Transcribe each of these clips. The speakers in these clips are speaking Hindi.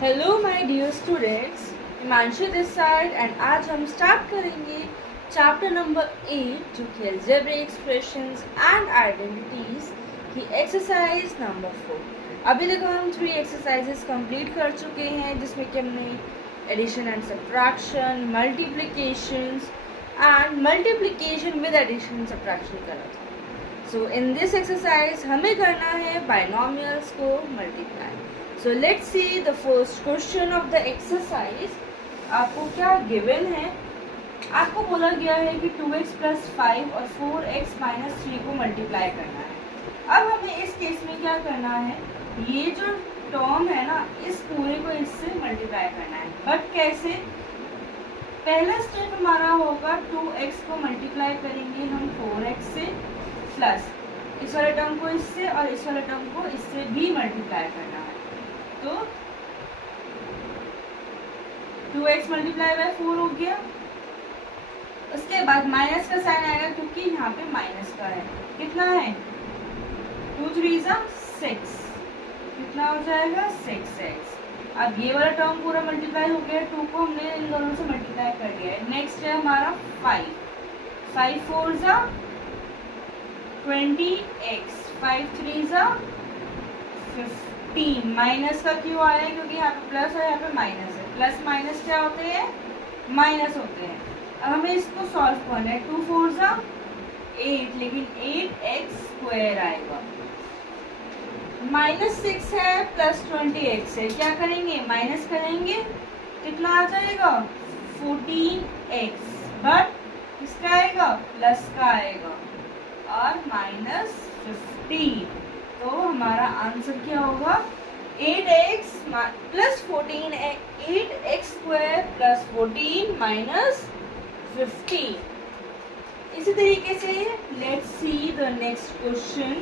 Hello my dear students, Himanshu this side and आज हम स्टार्ट करेंगे चैप्टर नंबर 8 जो कि अलजेब्रिक एक्सप्रेशंस एंड आइडेंटिटीज की एक्सरसाइज नंबर 4। अभी तक हम 3 एक्सरसाइजेस कंप्लीट कर चुके हैं जिसमें कि हमने addition and subtraction, multiplications and multiplication with addition and subtraction करा था। सो इन दिस एक्सरसाइज हमें करना है बाइनोमियल्स को multiply. So let's see the first question of the exercise। आपको क्या गिवन है? आपको बोला गया है कि 2x + 5 और 4x - 3 को मल्टीप्लाई करना है। अब हमें इस केस में क्या करना है, ये जो टर्म है ना, इस पूरे को इससे मल्टीप्लाई करना है। बट कैसे? पहला स्टेप हमारा होगा 2x को मल्टीप्लाई करेंगे हम 4x से, प्लस इस वाले टर्म को इससे और इस वाले टर्म को इससे भी मल्टीप्लाई करना है। तो 2x मल्टीप्लाई बाय 4 हो गया। उसके बाद माइनस का साइन आएगा क्योंकि यहाँ पे माइनस का है। कितना है? 2 3 6। कितना हो जाएगा? 6x। अब ये वाला टर्म पूरा मल्टीप्लाई हो गया, 2 को हमने इन दोनों से मल्टीप्लाई कर दिया है। नेक्स्ट है हमारा 5 4 20x 5 3 15। माइनस का क्यों आया है? क्योंकि यहाँ पे प्लस और यहाँ पे माइनस है। प्लस माइनस क्या होते हैं? माइनस होते हैं। अब हमें इसको सॉल्व करना है। 2 4 8, लेकिन 8x² आएगा। -6 है प्लस 20x है, क्या करेंगे? माइनस करेंगे, कितना आ जाएगा? 14x। बट किसका आएगा? प्लस का आएगा और -15। तो हमारा आंसर क्या होगा? 8x + 14 8x² + 14 - 15। इसी तरीके से let's see the next question.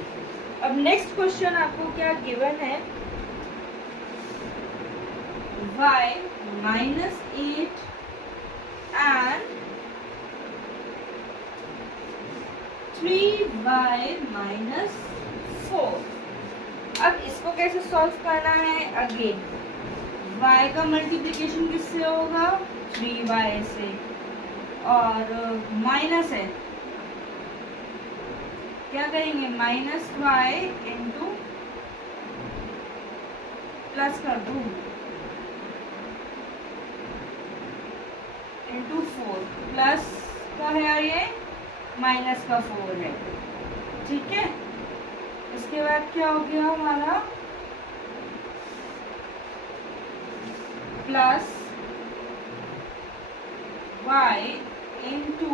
अब नेक्स्ट क्वेश्चन आपको क्या गिवन है? y - 8 and 3y - 4। अब इसको कैसे सॉल्व करना है? अगेन y का मल्टीप्लिकेशन किससे होगा? 3y से, और माइनस है, क्या करेंगे? -y इंटू प्लस कर दूँ इंटू 4। प्लस का है ये, माइनस का 4 है। ठीक है, इसके बाद क्या हो गया हमारा? प्लस y इंटू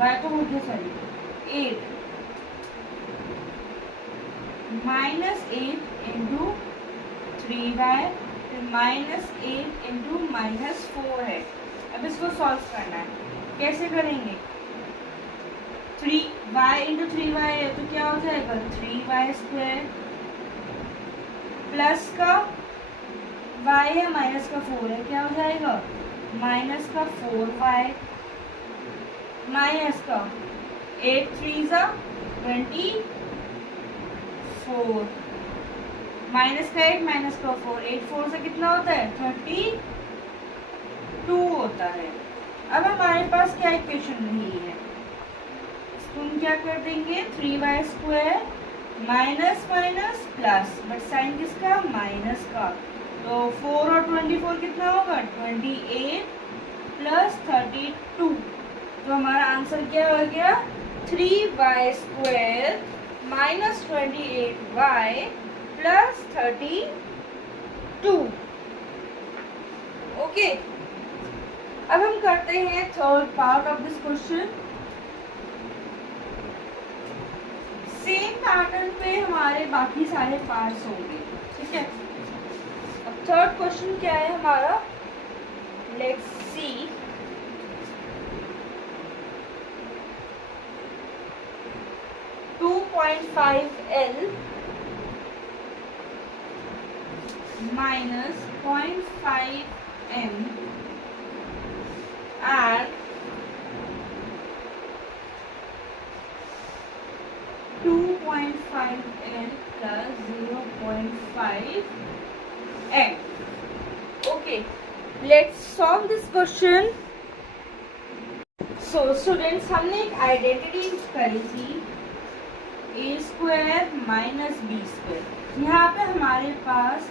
y तो हो गया, सॉरी 8 -8 इंटू 3y -8 इंटू -4 है। अब इसको सॉल्व करना है, कैसे करेंगे? 3y इंटू 3y है तो क्या हो जाएगा? 3y² प्लस का y है माइनस का 4 है, क्या हो जाएगा? माइनस का 4y माइनस का 8 3 24 माइनस का 8 माइनस का 4, 8 4 से कितना होता है? 32 होता है। अब हमारे पास क्या इक्वेशन नहीं है, हम क्या कर देंगे? 3y² minus minus plus, but sign किसका? माइनस का। तो 4 और 24 कितना होगा? 28 प्लस 32। तो हमारा आंसर क्या हो गया? 3y² minus 28y plus 32। Okay, अब हम करते हैं third part of this question. Same pattern पे हमारे बाकी सारे पार्ट्स होंगे। ठीक है, अब थर्ड क्वेश्चन क्या है हमारा? Let's see. -2.5L minus 0.5M and 2.5L plus 0.5M। Okay, let's solve this question. So students, हमने एक आइडेंटिटी करी थी a square minus b square. यहाँ पे हमारे पास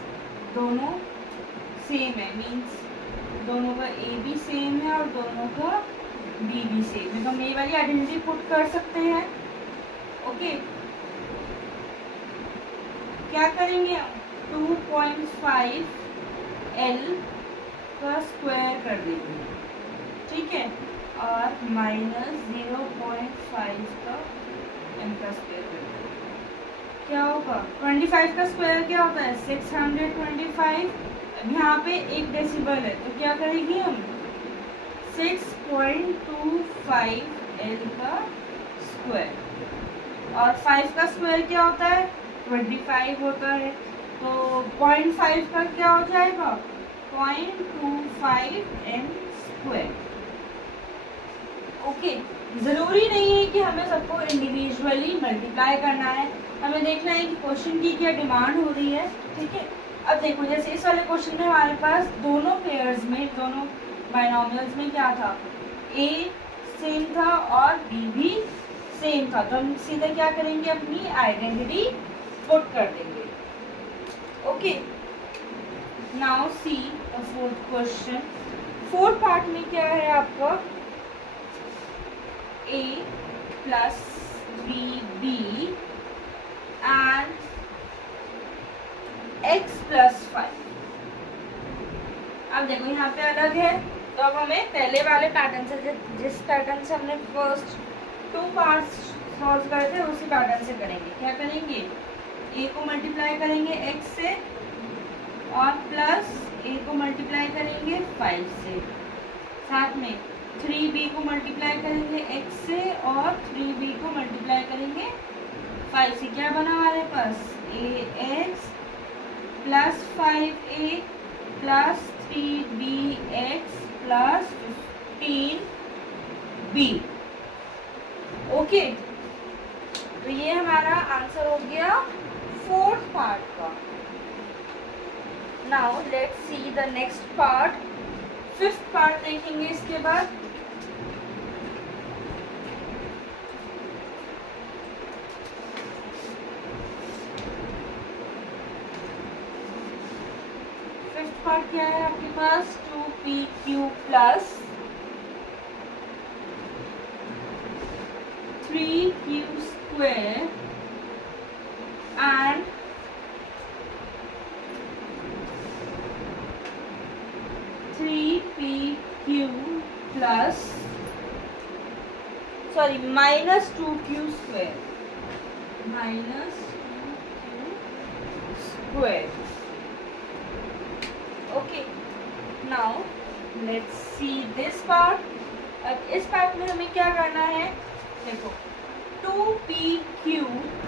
दोनों सेम है, मीन्स दोनों का a भी सेम है और दोनों का b भी सेम है, तो हम ये वाली आइडेंटिटी पुट कर सकते हैं। ओके, क्या करेंगे, 2.5 L का स्क्वायर कर देंगे, ठीक है, और माइनस 0.5 का m का स्क्वायर कर देंगे। क्या होगा, 25 का स्क्वायर क्या होता है, 625। अब यहाँ पे 1 डेसिबल है तो क्या करेंगे हम, 6.25 L का स्क्वायर, और 5 का स्क्वायर क्या होता है, 25 होता है, तो 0.5 का क्या हो जाएगा, 0.25 m स्क्वायर। ओके, ज़रूरी नहीं है कि हमें सबको इंडिविजुअली मल्टीप्लाई करना है, हमें देखना है कि क्वेश्चन की क्या डिमांड हो रही है, ठीक है। अब देखो, जैसे इस वाले क्वेश्चन में हमारे पास दोनों पेयर्स में, दोनों बाइनोमियल्स में क्या था, a सेम था और b भी सेम था, तो हम सीधे क्या करेंगे, अपनी आइडेंटिटी पुट कर देंगे। Okay, now see the fourth question. Fourth part में क्या है आपका, a plus 3b and x plus 5। अब देखो यहाँ पे अलग है, तो अब हमें पहले वाले पैटर्न से, जिस पैटर्न से हमने फर्स्ट 2 पार्ट्स सॉल्व करे थे उसी पैटर्न से करेंगे। क्या करेंगे, a को मल्टीप्लाई करेंगे x से और प्लस a को मल्टीप्लाई करेंगे 5 से, साथ में 3b को मल्टीप्लाई करेंगे x से और 3b को मल्टीप्लाई करेंगे 5 से। क्या बना हमारे पास, ax plus 5a plus 3bx plus 15b। Okay, तो ये हमारा आंसर हो गया फोर्थ पार्ट का। Now let's see the next part, fifth part देखेंगे इसके बाद। फिफ्थ पार्ट क्या है आपके पास, 2pq plus 3q square and 3pq plus minus 2q square, minus 2q square. Okay, now let's see this part. अब इस पार्ट में हमें क्या करना है, देखो 2pq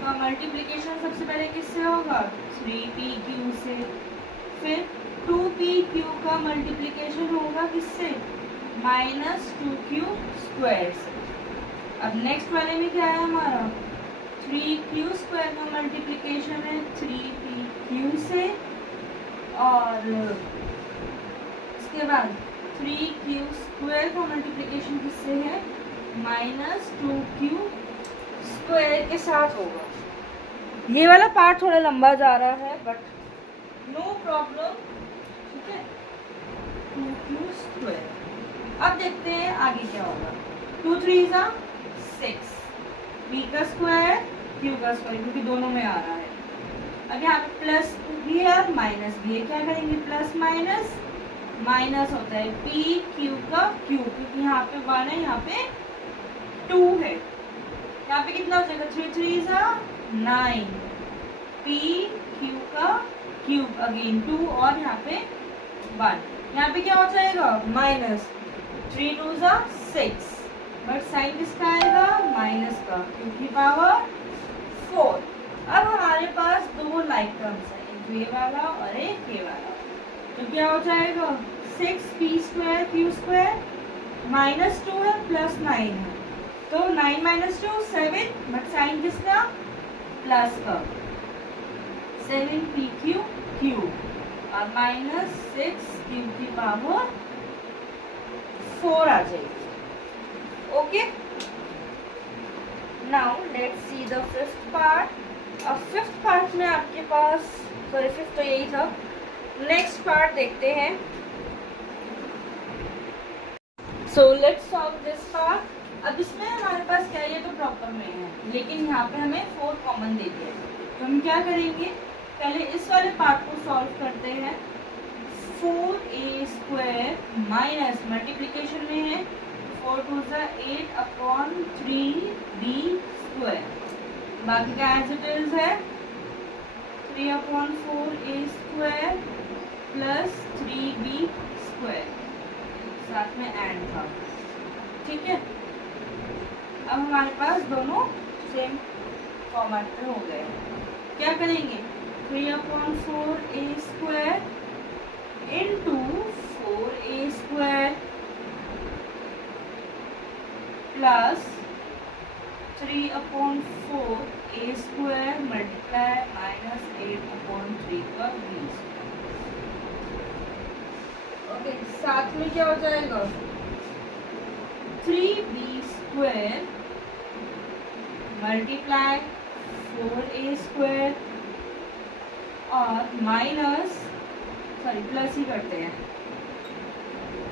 का मल्टीप्लिकेशन सबसे पहले किससे होगा, 3pq से, फिर 2pq का मल्टीप्लिकेशन होगा किससे, माइनस 2q स्क्वायर से। अब नेक्स्ट वाले में क्या है हमारा, 3q स्क्वायर का मल्टीप्लिकेशन है 3pq से, और इसके बाद 3q स्क्वायर का मल्टीप्लिकेशन किससे है, माइनस 2q स्क्वायर के साथ होगा। ये वाला पार्ट थोड़ा लंबा जा रहा है बट नो प्रॉब्लम, ठीक है, 2q स्क्वायर। अब देखते हैं आगे क्या होगा, 2 3 6, b का स्क्वायर q का स्क्वायर, क्योंकि दोनों में आ रहा है। अब यहाँ पे प्लस भी है और माइनस भी है, क्या करेंगे, प्लस माइनस, माइनस होता है p q का q, क्योंकि यहाँ पे 1 है, यहाँ पे 2 है, यहाँ पे कितना हो जाएगा, 3 3 9, p q का क्यूब अगेन 2 और यहाँ पे 1, यहाँ पे क्या हो जाएगा, माइनस 3 2 6, बट साइन किसका आएगा, माइनस का, क्योंकि पावर 4। अब हमारे पास दो लाइक टर्म्स है, एक ये वाला और एक ये वाला, तो क्या हो जाएगा, 6p square q square, minus 2 है प्लस 9 है, तो 9 माइनस 2 7, बट साइन किसका, प्लस का, 7pq क्यूब, और माइनस 6 क्यूब की पावर 4 आ जाएगी। Okay, now let's see the fifth part. अब फिफ्थ पार्ट में आपके पास, सॉरी फिफ्थ तो यही था, नेक्स्ट पार्ट देखते हैं। सो लेट्स सॉल्व दिस पार्ट। अब इसमें हमारे पास क्या है, ये तो प्रॉपर में है लेकिन यहाँ पे हमें 4 कॉमन दे दिया है, तो हम क्या करेंगे, पहले इस वाले पार्ट को सॉल्व करते हैं। 4a² माइनस मल्टीप्लिकेशन में है 4 2 8 अपॉन 3b², बाकी का एज इट इज है 3 अपॉन 4a² प्लस 3b², साथ में एंड था। ठीक है, अब हमारे पास दोनों सेम फॉर्मेट में हो गए। क्या करेंगे, 3 upon 4a² into 4a² plus 3 upon 4a² multiply minus 8 upon 3 का b²। ओके, साथ में क्या हो जाएगा, 3b² मल्टीप्लाई 4a² और माइनस, सॉरी प्लस ही करते हैं,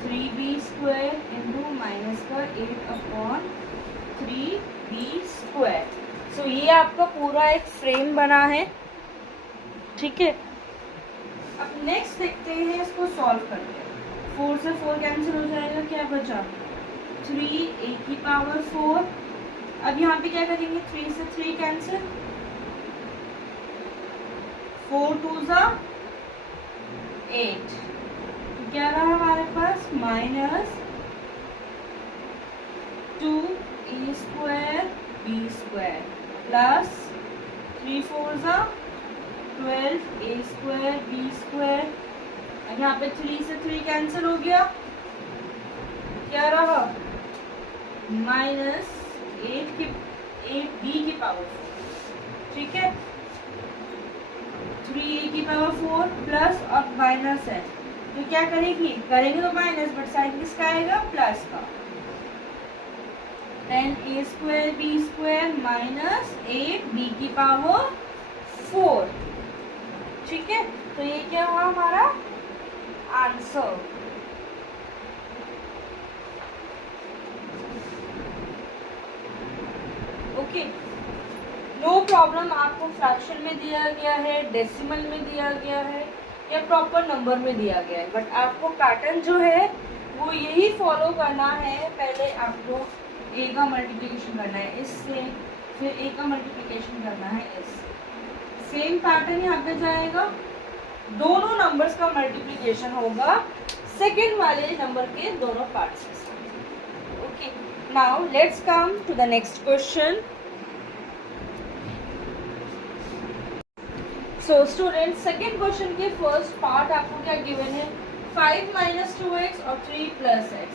3b² इंटू माइनस का 8 अपॉन 3b²। सो ये आपका पूरा एक फ्रेम बना है। ठीक है, अब नेक्स्ट देखते हैं, इसको सॉल्व करते हैं। 4 से 4 कैंसिल हो जाएगा, क्या बचा 3a⁴। अब यहाँ पे क्या करेंगे, 3 से 3 कैंसिल, 4 2 8, क्या रहा हमारे पास, minus 2a² b² plus 3 4 12a² b²। यहाँ पे 3 से 3 कैंसिल हो गया, क्या रहा, माइनस 8b की पावर 4। ठीक है, 3a⁴ प्लस और माइनस है तो क्या करेंगे तो माइनस, बट साइन किसका आएगा, प्लस का। 10a² b² minus 8b⁴। ठीक है, तो ये क्या हुआ हमारा आंसर। ओके, नो प्रॉब्लम, आपको फ्रैक्शन में दिया गया है, डेसिमल में दिया गया है या प्रॉपर नंबर में दिया गया है, बट आपको पैटर्न जो है वो यही फॉलो करना है। पहले आपको a का मल्टीप्लिकेशन करना है इससे, फिर a का मल्टीप्लिकेशन करना है इससे। सेम पैटर्न यहाँ पे जाएगा, दोनों नंबर्स का मल्टीप्लिकेशन होगा सेकेंड वाले नंबर के दोनों पार्ट्स के साथ। Okay, now let's come to the next question. So students, second question के फर्स्ट पार्ट आपको क्या गिवन है, 5 - 2x और 3 + x।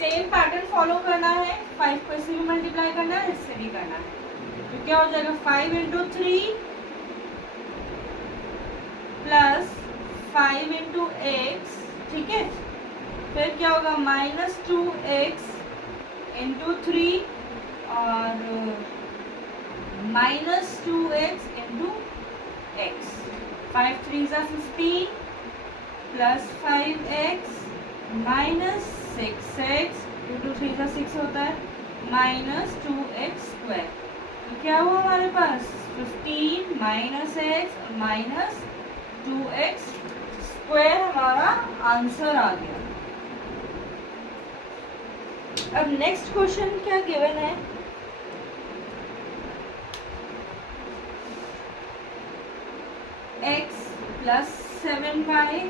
सेम पैटर्न फॉलो करना है, 5 को इससे भी मल्टीप्लाई करना है, इससे भी करना है, तो क्या हो जाएगा 5 × 3 प्लस 5 × x। ठीक है, फिर क्या होगा -2x × 3 और -2x × x। 5 3 15 plus 5x minus 6x, 2 2 3 6 होता है, -2x²। तो क्या हुआ हमारे पास 15 -x माइनस 2x² हमारा आंसर आ गया। अब नेक्स्ट क्वेश्चन क्या गिवन है, x + 7y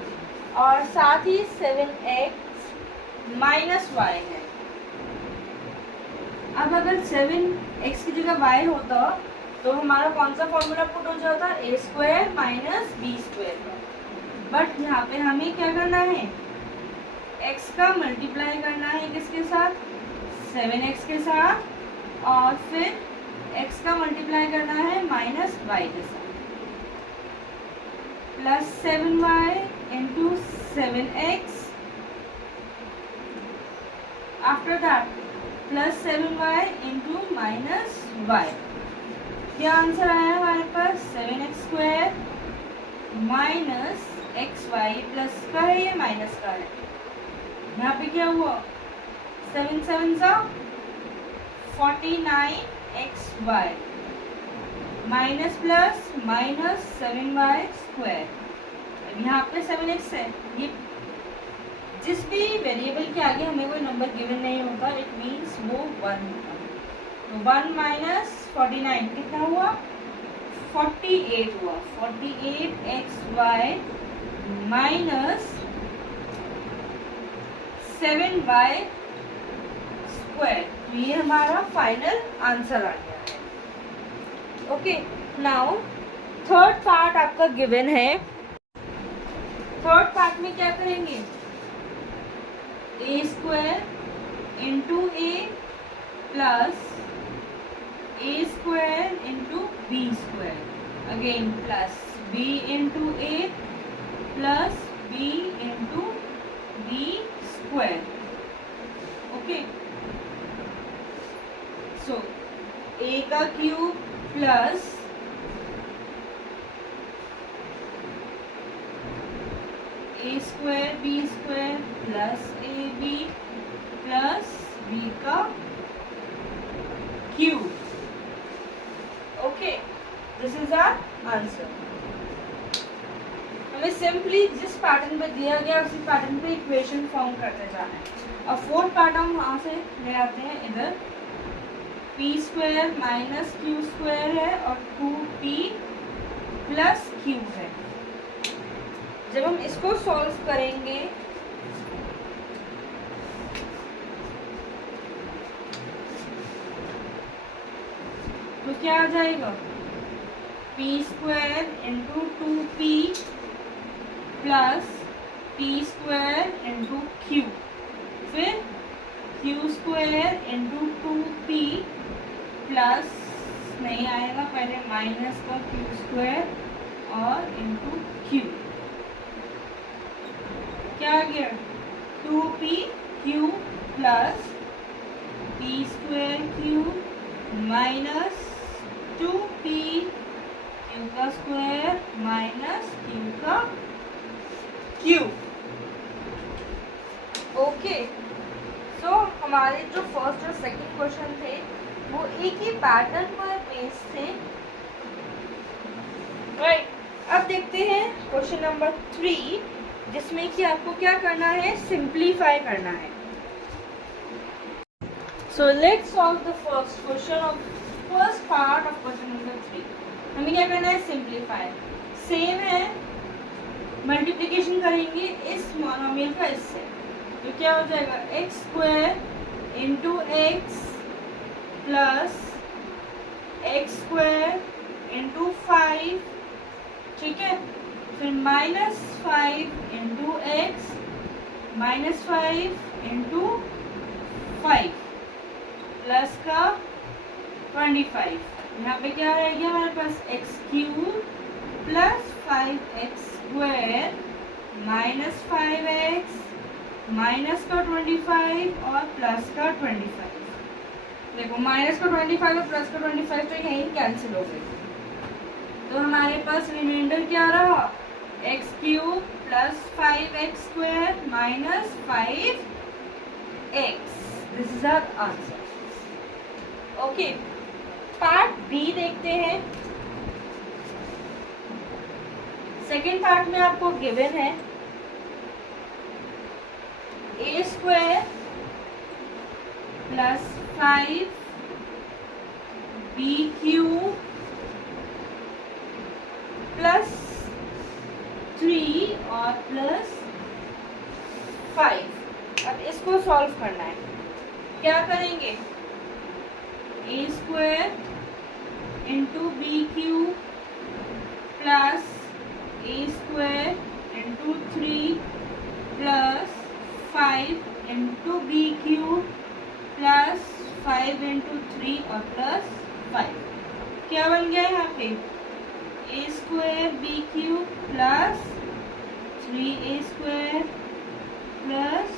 और साथ ही 7x - y है। अब अगर 7x की जगह y होता तो हमारा कौन सा फॉर्मूला पुट हो जाता, a² - b²। बट यहाँ पे हमें क्या करना है, x का मल्टीप्लाई करना है किसके साथ, 7x के साथ, और फिर x का मल्टीप्लाई करना है -y के साथ। Plus 7y into 7x, after that plus 7y into minus y। क्या आंसर आया हमारे पास? 7x² माइनस xy प्लस का है या माइनस का है। यहाँ पे क्या हुआ? 7 7 सा 49xy minus plus minus 7y²। अब यहाँ पे 7x है, ये जिस भी वेरिएबल के आगे हमें कोई नंबर गिवन नहीं होगा इट मीन्स वो 1 होगा। तो 1 माइनस 49 कितना हुआ? 48 हुआ। 48xy minus 7y²। तो ये हमारा फाइनल आंसर आ गया है। ओके, नाउ थर्ड पार्ट आपका गिवन है। थर्ड पार्ट में क्या करेंगे? a² into a plus a² into b², again plus b into a plus b into b²। Okay, so a का cube plus a² b² plus ab plus b का cube. Okay, this is our answer. हमें सिंपली जिस पैटर्न पे दिया गया उसी पैटर्न पे इक्वेशन फॉर्म करते जाना है। अब फोर्थ पार्ट हम वहाँ से ले आते हैं। इधर p² माइनस q² है और 2p प्लस q है। जब हम इसको सॉल्व करेंगे तो क्या आ जाएगा? p² into 2p plus p² into q, फिर q² इंटू 2p प्लस नहीं आएगा, पहले माइनस का q² और इंटू q। क्या आ गया? 2pq plus p² minus 2p q का स्क्वायर माइनस q का क्यूब। ओके, सो हमारे जो फर्स्ट और सेकंड क्वेश्चन थे वो एक ही पैटर्न पर बेस्ड थे। राइट, अब देखते हैं क्वेश्चन नंबर 3, जिसमें कि आपको क्या करना है? सिंप्लीफाई करना है। सो let's solve the first question of first part of question number 3। हमें क्या करना है? सिंप्लीफाई। सेम है, मल्टीप्लिकेशन करेंगे इस मोनोमियल का इससे, तो क्या हो जाएगा? x² into x plus x² into 5, ठीक है, फिर minus 5 into x minus 5 into 5 plus का 25। यहाँ पे क्या रह गया हमारे पास? x³ plus 5x² minus 5x minus का 25 और प्लस का 25। देखो माइनस का 25 और प्लस का 25 तो यहीं कैंसिल हो गए, तो हमारे पास रिमाइंडर क्या रहा? x³ plus 5x² minus 5x। This is our answer. Okay, part b देखते हैं। सेकेंड पार्ट में आपको गिवन है a² प्लस 5bq प्लस 3 और प्लस 5। अब इसको सॉल्व करना है। क्या करेंगे? a² into bq plus a² into 3 plus 5 into bq plus 5 into 3 और प्लस 5। क्या बन गया यहाँ पे? A square B cube plus 3a square plus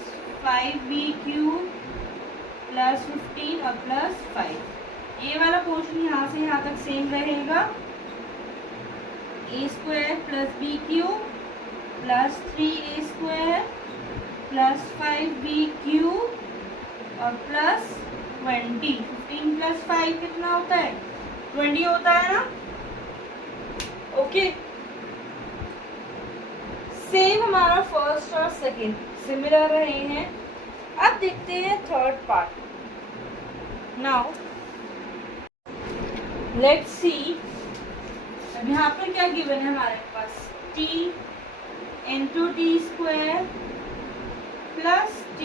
5b cube plus 15 और प्लस 5। ये वाला पोर्शन यहाँ से यहाँ तक सेम रहेगा। A square plus B cube plus 3a square plus 5b cube और प्लस 20। 15 प्लस 5 कितना होता है? 20 होता है ना। ओके, सेम हमारा फर्स्ट और सेकंड सिमिलर रहे हैं। अब देखते हैं third part. Now let's see, अब यहाँ पर क्या गिवन है हमारे पास? t into T square plus t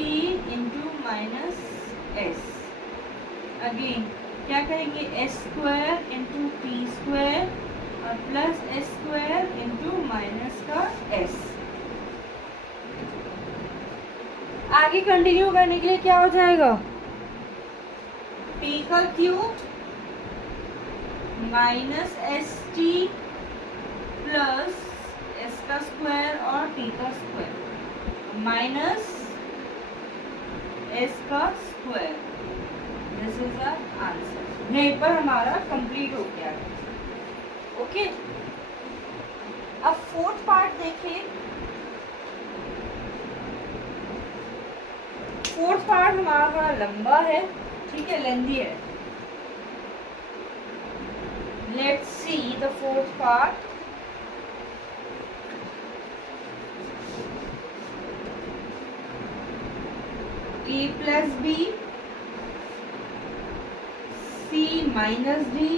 into minus S. Again क्या करेंगे? S square into T square और plus s square into minus का एस। आगे कंटिन्यू करने के लिए क्या हो जाएगा? p का cube minus s t plus s का स्क्वायर और t का स्क्वायर माइनस एस का square. This is the answer. यहीं पर हमारा कंप्लीट हो गया है। ओके, अब फोर्थ पार्ट देखिए। फोर्थ पार्ट हमारा थोड़ा लंबा है, ठीक है, लेंथी है। Let's see the fourth part. A plus b C minus D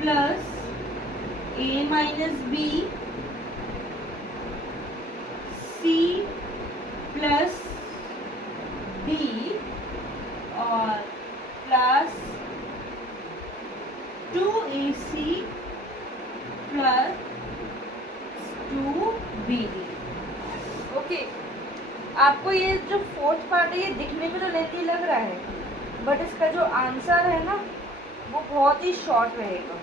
plus A minus B C plus D और plus 2ac plus 2bd। Okay, आपको ये जो फोर्थ पार्ट है ये दिखने में तो लेंथी लग रहा है, बट इसका जो आंसर है ना वो बहुत ही शॉर्ट रहेगा।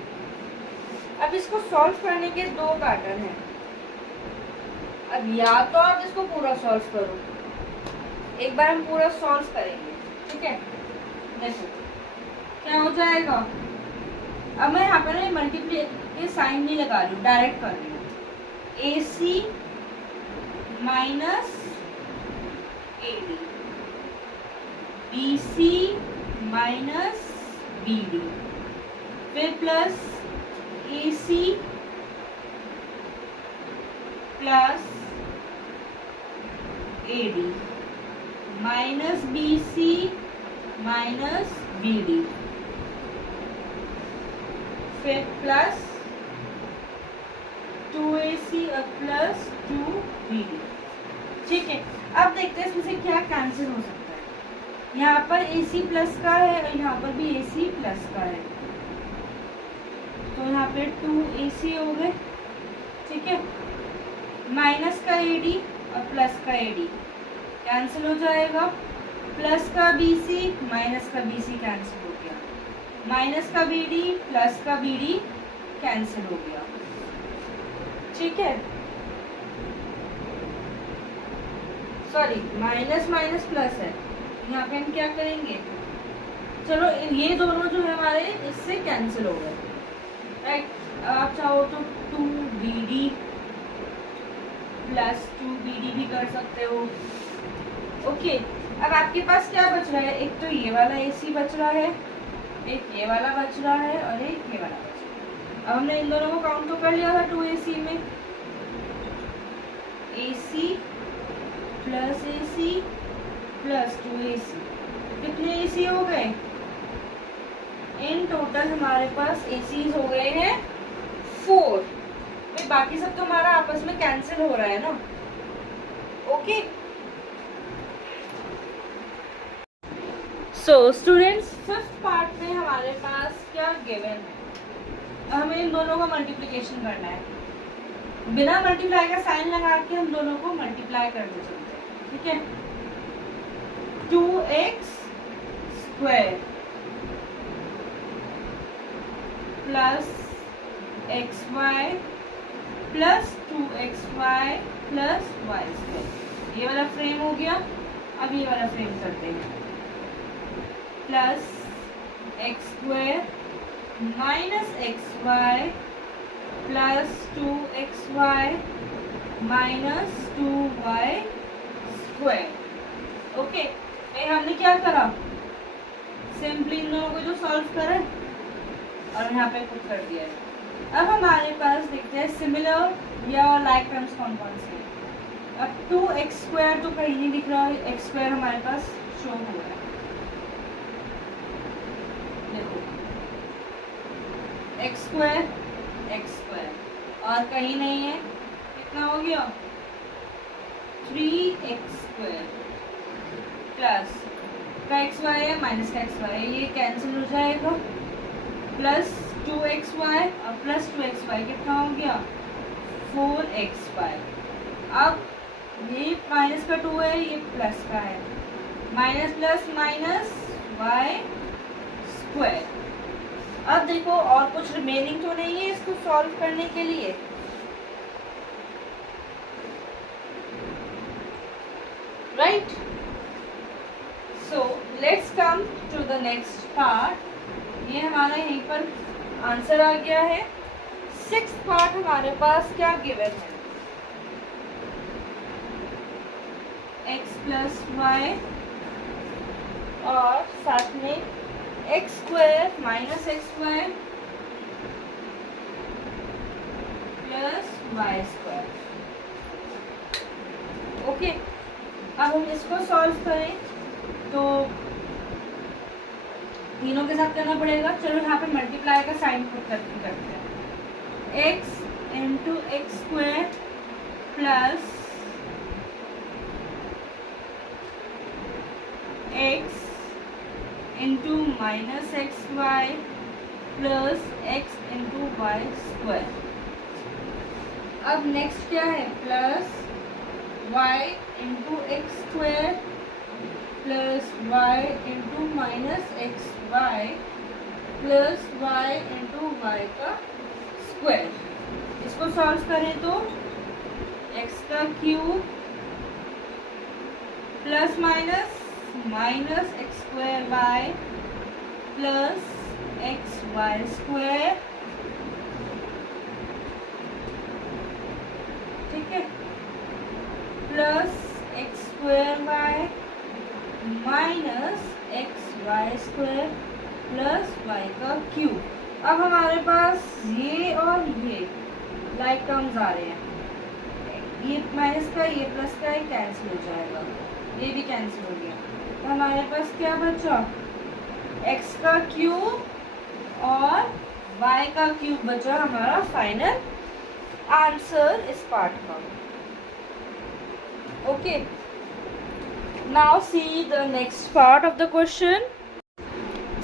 अब इसको सॉल्व करने के दो पैटर्न हैं। अब या तो आप इसको पूरा सॉल्व करो, एक बार हम पूरा सॉल्व करेंगे, ठीक है। देखो क्या हो जाएगा। अब मैं यहाँ पर ना मल्टीप्लाई के साइन नहीं लगा रही हूँ, डायरेक्ट कर रही हूँ। A C minus A D, B C minus B D, फिर plus A C plus A D minus B C minus B D, फिर प्लस 2ac और प्लस 2bd। ठीक है, अब देखते हैं इसमें से क्या कैंसिल हो सकता है। यहाँ पर ac प्लस का है और यहाँ पर भी ac प्लस का है, तो यहाँ पे 2ac हो गए, ठीक है। माइनस का ad और प्लस का ad कैंसिल हो जाएगा। प्लस का bc माइनस का bc कैंसिल हो गया, माइनस का bd प्लस का bd कैंसिल हो गया, ठीक है। सॉरी, माइनस माइनस प्लस है, यहाँ पे हम क्या करेंगे, चलो ये दोनों जो है हमारे इससे कैंसिल हो गए, राइट। अब आप चाहो तो 2bd प्लस 2bd भी कर सकते हो। ओके, अब आपके पास क्या बच रहा है, एक तो ये वाला ac बच रहा है, एक ये वाला बच रहा है और एक ये वाला बच रहा है। अब हमने इन दोनों को काउंट तो कर लिया था 2ac में, ac plus ac plus 2ac, कितने ac हो गए, इन टोटल हमारे पास ACs हो गए हैं 4। तो बाकी सब तो हमारा आपस में कैंसिल हो रहा है ना। Okay, so students, fifth part में हमारे पास क्या गिवन है, हमें इन दोनों का मल्टीप्लिकेशन करना है। बिना मल्टीप्लाई का साइन लगा के हम दोनों को मल्टीप्लाई करते चलते हैं, ठीक है। 2x square plus x y plus 2xy plus y square. ये वाला फ्रेम हो गया। अब ये वाला फ्रेम करते हैं, plus x square minus x y plus 2xy minus 2y square. Okay, हमने क्या करा, सिंपली इन दोनों को जो सॉल्व करा और यहाँ पे पुट कर दिया है। अब हमारे पास देखते हैं सिमिलर या लाइक टर्म्स कौन कौन से। अब 2x स्क्वायर तो कहीं नहीं दिख रहा है, x स्क्वायर हमारे पास शो हो रहा है। देखो x स्क्वायर और कहीं नहीं है, कितना हो गया 3x स्क्वायर प्लस का एक्स वाई है माइनस का एक्स वाई है, ये कैंसिल हो जाएगा, प्लस 2xy और प्लस 2xy कितना हो गया 4xy। अब ये माइनस का 2 है, ये प्लस का है, minus plus minus y square. अब देखो और कुछ रिमेनिंग तो नहीं है इसको सॉल्व करने के लिए। Right, so let's come to the next part. ये हमारा यहीं पर आंसर आ गया है। 6th पार्ट हमारे पास क्या गिवन है, x प्लस वाई और साथ में x square minus x square plus y square. Okay, अब हम इसको सॉल्व करें तो तीनों के साथ करना पड़ेगा। चलो यहाँ पे मल्टीप्लाई का साइन पुट करके करते हैं, x into x square plus x into minus x y plus x into y square. अब नेक्स्ट क्या है, plus y into x square plus y into minus x y plus y into y का स्क्वायर। इसको सॉल्व करें तो x का cube plus minus minus x square y plus x y square, ठीक है, plus x square y minus x y square plus y का क्यूब। अब हमारे पास ये और ये लाइक टर्म्स आ रहे हैं, ये माइनस का ये प्लस का ये कैंसिल हो जाएगा, ये भी कैंसिल हो गया। तो हमारे पास क्या बचा, x का क्यूब और y का क्यूब बचा हमारा फाइनल आंसर इस पार्ट का। Okay, now see the next part of the question.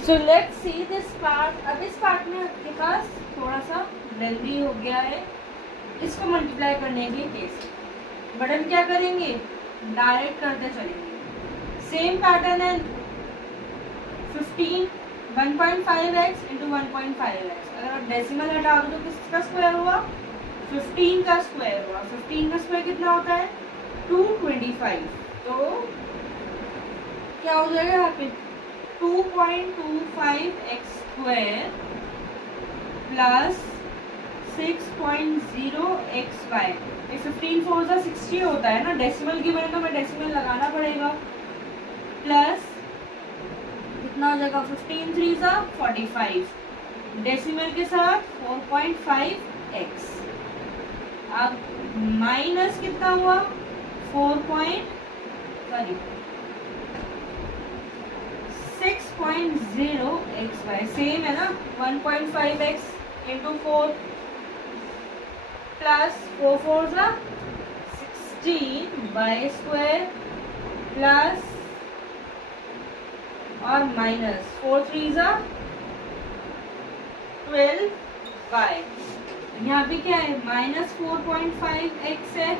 So let's see this part. अब इस पार्ट में आपके पास थोड़ा सा लेंथी हो गया है, इसको मल्टीप्लाई करने के केस, बट हम क्या करेंगे, डायरेक्ट करते चलेंगे। सेम पैटर्न है, 15 1.5x इंटू 1.5x। अगर आप डेसिमल हटा दो तो किसका स्क्वायर हुआ, 15 का स्क्वायर हुआ। 15 का स्क्वायर कितना होता है 225। तो क्या हो जाएगा यहाँ पे 2.25x स्क्वायर प्लस 6.0xy। ये 15 4 सा 60 होता है ना, डेसिमल की वजह तो हमें डेसिमल लगाना पड़ेगा, प्लस कितना हो जाएगा 15 3 सा 45, डेसिमल के साथ 4.5x। अब माइनस कितना हुआ 6.0xy, सेम है ना, 1.5x इंटू 4 प्लस 4 4 सा 16 वाई स्क्वायर प्लस और माइनस 4 3 सा 12 वाई। यहाँ पे क्या है माइनस 4.5x है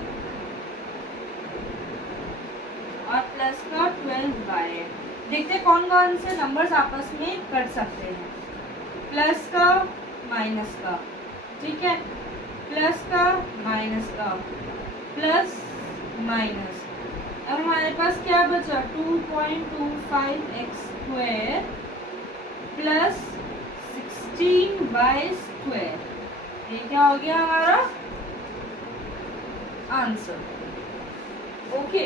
और प्लस का 12 वाई है। देखते कौन कौन से नंबर्स आपस में कट सकते हैं। प्लस का माइनस का, ठीक है, प्लस का माइनस का, प्लस माइनस। अब हमारे पास क्या बचा, 2.25x square plus 16y square. ये क्या हो गया हमारा answer. Okay,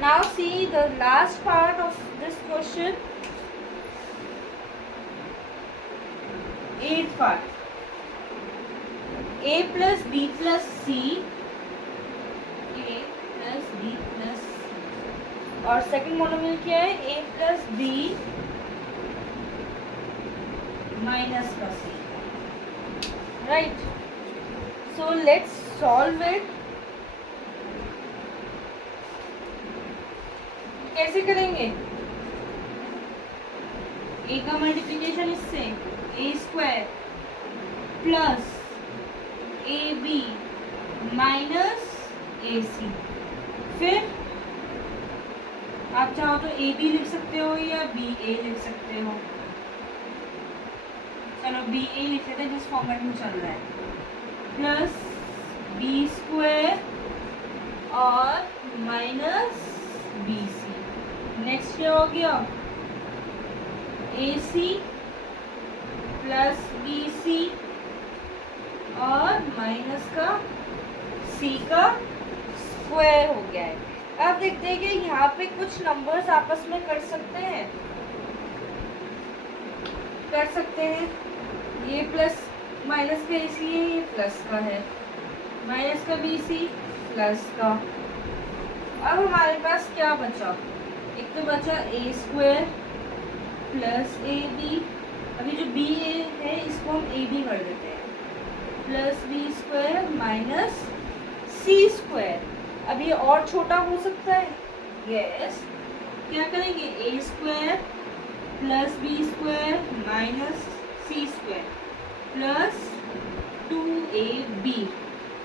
now see the last part of this question, 8th part, a plus b plus c, a plus b plus c, और सेकंड मोनोमियल क्या है, a plus b माइनस का c, right. So let's solve it. कैसे करेंगे, a का मल्टीप्लीकेशन इससे a square plus A B minus A C, फिर आप चाहो तो ए बी लिख सकते हो या बी ए लिख सकते हो। चलो बी ए लिख लेते हैं जिस फॉर्मेट में चल रहा है, प्लस बी स्क्वायर और माइनस बी सी। नेक्स्ट क्या हो गया, ए सी प्लस बी सी और माइनस का सी का स्क्वायर हो गया है। अब देखते हैं कि यहाँ पे कुछ नंबर्स आपस में कर सकते हैं, ये प्लस माइनस का ए सी है, ये प्लस का है, माइनस का बी सी प्लस का। अब हमारे पास क्या बचा, एक तो बचा ए स्क्वायर प्लस ए बी, अभी जो बी ए है इसको हम ए बी कर देते हैं, plus B square minus C square. अब ये और छोटा हो सकता है, यस, क्या करेंगे, A square plus B square minus C square plus 2ab।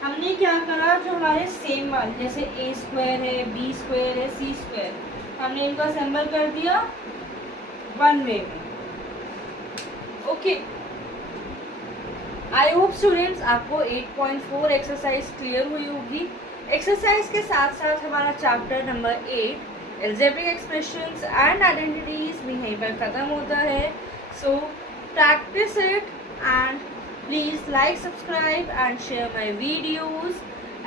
हमने क्या करा, जो हमारे सेम वाले जैसे ए स्क्वायर है, बी स्क्वायर है, सी स्क्वायर, हमने इनको असेंबल कर दिया वन वे में। ओके, आई होप स्टूडेंट्स आपको 8.4 एक्सरसाइज क्लियर हुई होगी। एक्सरसाइज के साथ साथ हमारा chapter number 8 algebraic expressions and identities भी यहीं पर ख़त्म होता है। So practice it and please like, subscribe and share my videos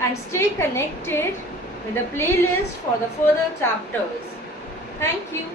and stay connected with the playlist for the further chapters. Thank you.